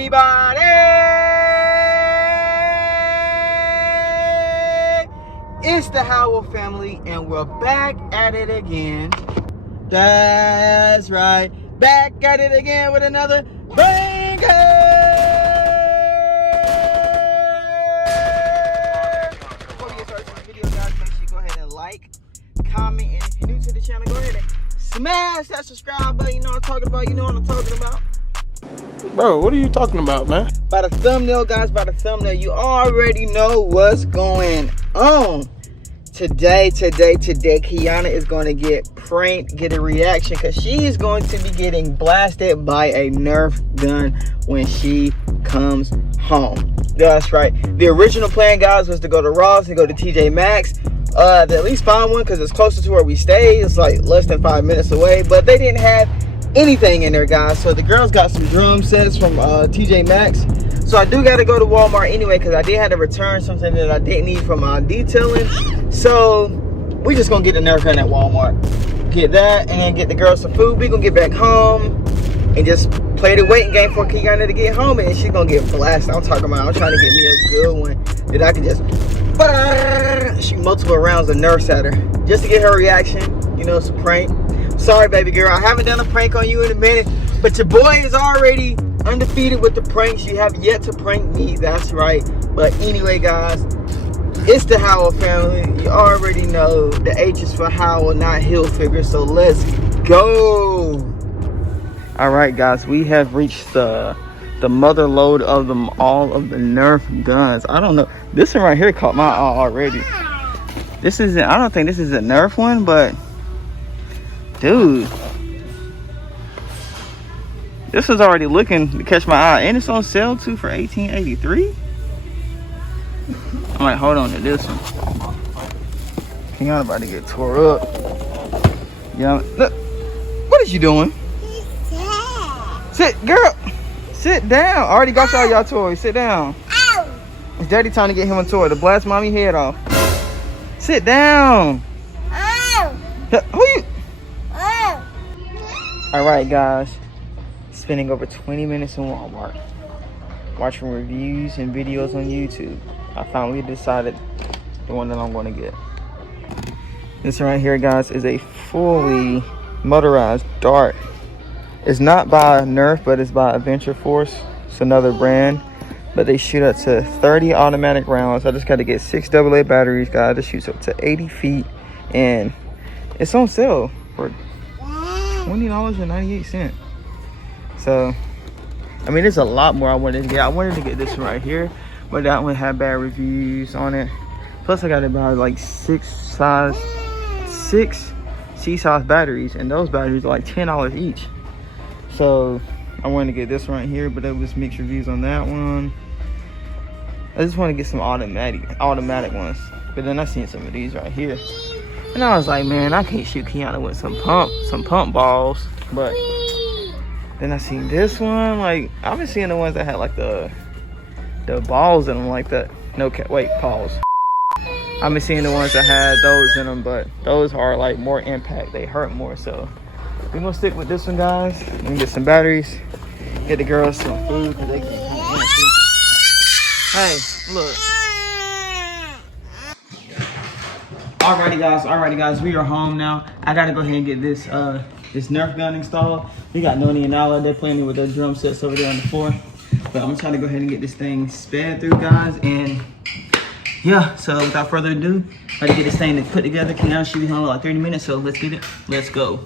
everybody? It's the Howell family, and we're back at it again. That's right, back at it again with another banger. Before we get started with the video, guys, make sure you go ahead and like, comment, and if you're new to the channel, go ahead and smash that subscribe button. You know what I'm talking about. You know what I'm talking about. Bro, what are you talking about, man? By the thumbnail, guys, by the thumbnail, you already know what's going on. Today, Keanna is going to get pranked, get a reaction, because she's going to be getting blasted by a Nerf gun when she comes home. That's right. The original plan, guys, was to go to Ross and go to TJ Maxx. They at least found one because it's closer to where we stay. It's like less than 5 minutes away, but they didn't have anything in there, guys. So the girls got some drum sets from TJ Maxx. So I do got to go to Walmart anyway, because I did have to return something that I didn't need from detailing. So we just gonna get the Nerf gun at Walmart, get that, and then get the girls some food. We gonna get back home and just play the waiting game for Keanna to get home, and she's gonna get blasted. I'm talking about, I'm trying to get me a good one that I can just shoot multiple rounds of Nerfs at her just to get her reaction. You know, it's a prank. Sorry, baby girl, I haven't done a prank on you in a minute, but your boy is already undefeated with the pranks. You have yet to prank me, that's right. But anyway, guys, it's the Howell family. You already know the H is for Howell, not Hilfiger, so let's go. All right, guys, we have reached the mother load of them all, of the Nerf guns. I don't know, this one right here caught my eye already. This isn't, I don't think this is a Nerf one, but dude, this was already looking to catch my eye, and it's on sale too for $18.83. I might hold on to this one. Keanna about to get tore up. Yeah, look, what is you doing? Sit, girl, sit down. I already got y'all toys. Sit down. Ow. It's daddy time to get him a toy to blast mommy head off. Sit down. Ow. Who you? Ow. All right, guys. Spending over 20 minutes in Walmart, watching reviews and videos on YouTube. I finally decided the one that I'm going to get. This right here, guys, is a fully motorized dart. It's not by Nerf, but it's by Adventure Force. It's another brand, but they shoot up to 30 automatic rounds. I just got to get 6 AA batteries, guys. It shoots up to 80 feet, and it's on sale for $20.98. So, I mean, there's a lot more I wanted to get. I wanted to get this one right here, but that one had bad reviews on it. Plus, I got to buy like 6 C-size batteries, and those batteries are like $10 each. So, I wanted to get this one right here, but there was mixed reviews on that one. I just want to get some automatic ones. But then I seen some of these right here, and I was like, man, I can't shoot Keanna with some pump balls. But then I seen this one. Like, I've been seeing the ones that had like the balls in them like that. Wait, pause. I've been seeing the ones that had those in them, but those are like more impact. They hurt more. So we're gonna stick with this one, guys. We're gonna get some batteries, get the girls some food because they can't eat anything. Hey, look. Alrighty guys, we are home now. I gotta go ahead and get this this Nerf gun installed. We got Noni and Nala, they're playing with their drum sets over there on the floor. But I'm trying to go ahead and get this thing sped through, guys. And yeah, so without further ado, I gotta get this thing put together. Keanna should be home in like 30 minutes, so let's get it. Let's go.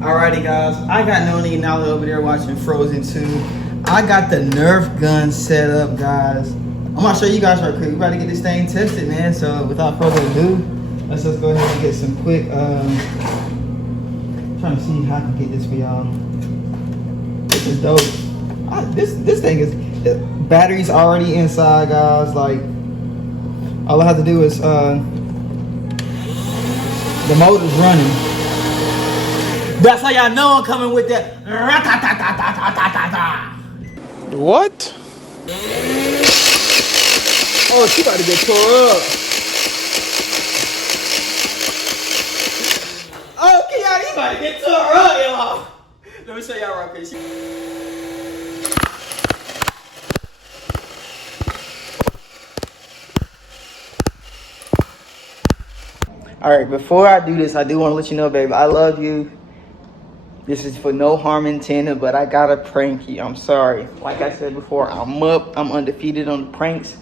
Alrighty guys, I got Noni and Nala over there watching Frozen 2. I got the Nerf gun set up, guys. I'm gonna show you guys real quick. We about to get this thing tested, man. So without further ado, let's just go ahead and get some quick trying to see how I can get this for y'all. This is dope. This thing is, the battery's already inside, guys. Like, all I have to do is the motor's running. That's how y'all know I'm coming with that. What? Oh, she about to get tore up. Oh, Keanna, you about to get tore up, y'all. Let me show y'all right quick. Alright, before I do this, I do want to let you know, baby, I love you. This is for no harm intended, but I gotta prank you. I'm sorry. Like I said before, I'm up. I'm undefeated on the pranks.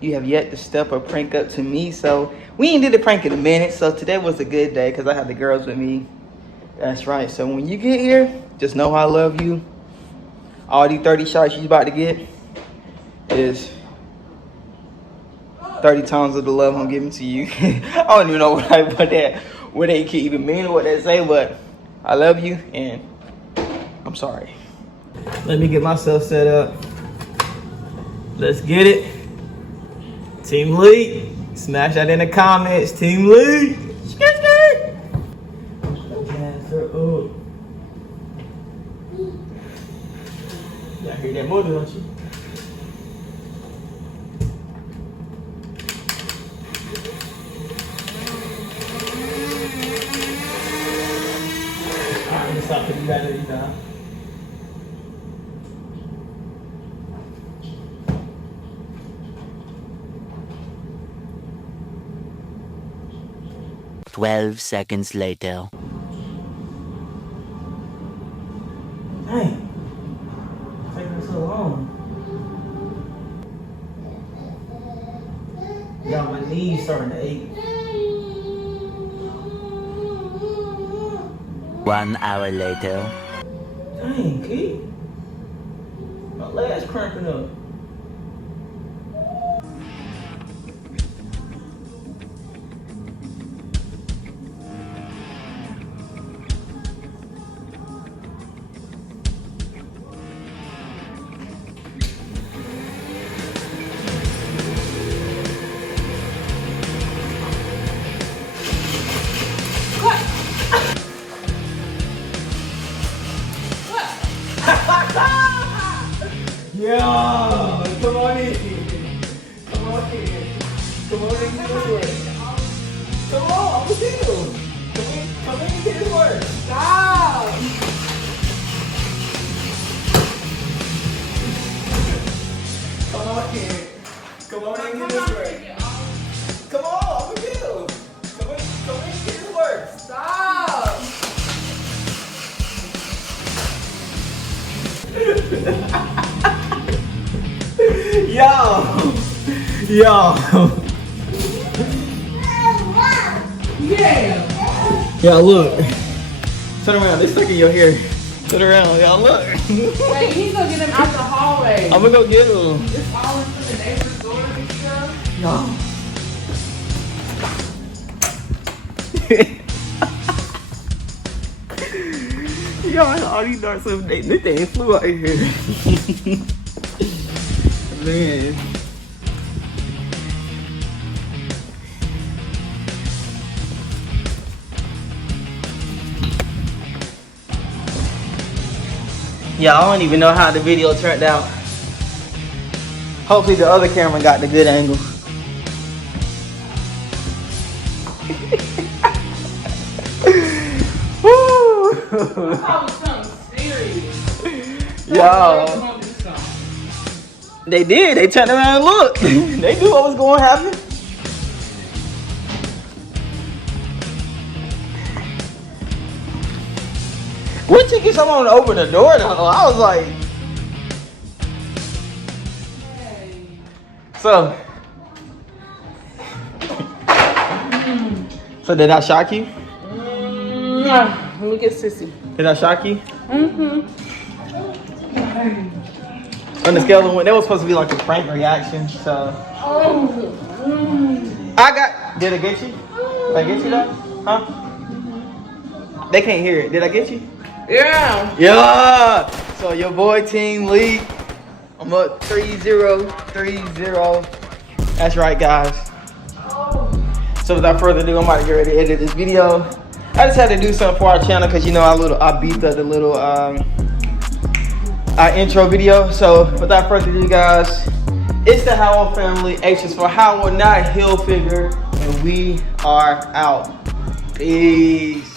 You have yet to step a prank up to me, so we ain't did the prank in a minute. So today was a good day because I had the girls with me. That's right. So when you get here, just know I love you. All these 30 shots you about to get is 30 times of the love I'm giving to you. I don't even know what they can even mean or what they say, but I love you and I'm sorry. Let me get myself set up. Let's get it. Team Lead. Smash that in the comments. Team Lead. Skirt, skirt. Y'all hear that motor, don't you? Alright, let's stop putting battery down. "12 seconds later." Dang. Taking so long. Y'all, my knees starting to ache. 1 hour later. Dang, Key. My leg's cramping up. Yeah, come on in. Come on in. Come on in, get this work. Come on, I'm with you. Come in and get this work. Stop. Come on in. Come on in and get this work. Come on, I'm with you. Come in and get this work. Stop. Yo! Yeah. Y'all look. Turn around, they stuck in your hair. Turn around, y'all look. Wait, he's gonna get him out the hallway. I'm gonna go get him. It's all into the neighbor's door and stuff. Y'all, all these darts, this thing flew out here. Man. Yeah, I don't even know how the video turned out. Hopefully the other camera got the good angle. Woo! I thought it was something serious. Yo. They did. They turned around and looked. They knew what was going to happen. What took you so long to open the door though? I was like, so did I shock you? Let me get sissy. Did I shock you? Mm-hmm. On the scale of 1, that was supposed to be like a prank reaction, so. Did I get you? Did I get you though? Huh? They can't hear it. Did I get you? Yeah. Yeah! So your boy Team Lead, I'm up 3-0, 3-0. That's right, guys. So without further ado, I'm about to get ready to edit this video. I just had to do something for our channel because you know I beat the little our intro video. So without further ado, guys, it's the Howell family. H is for Howell, not Hilfiger, and we are out. Peace.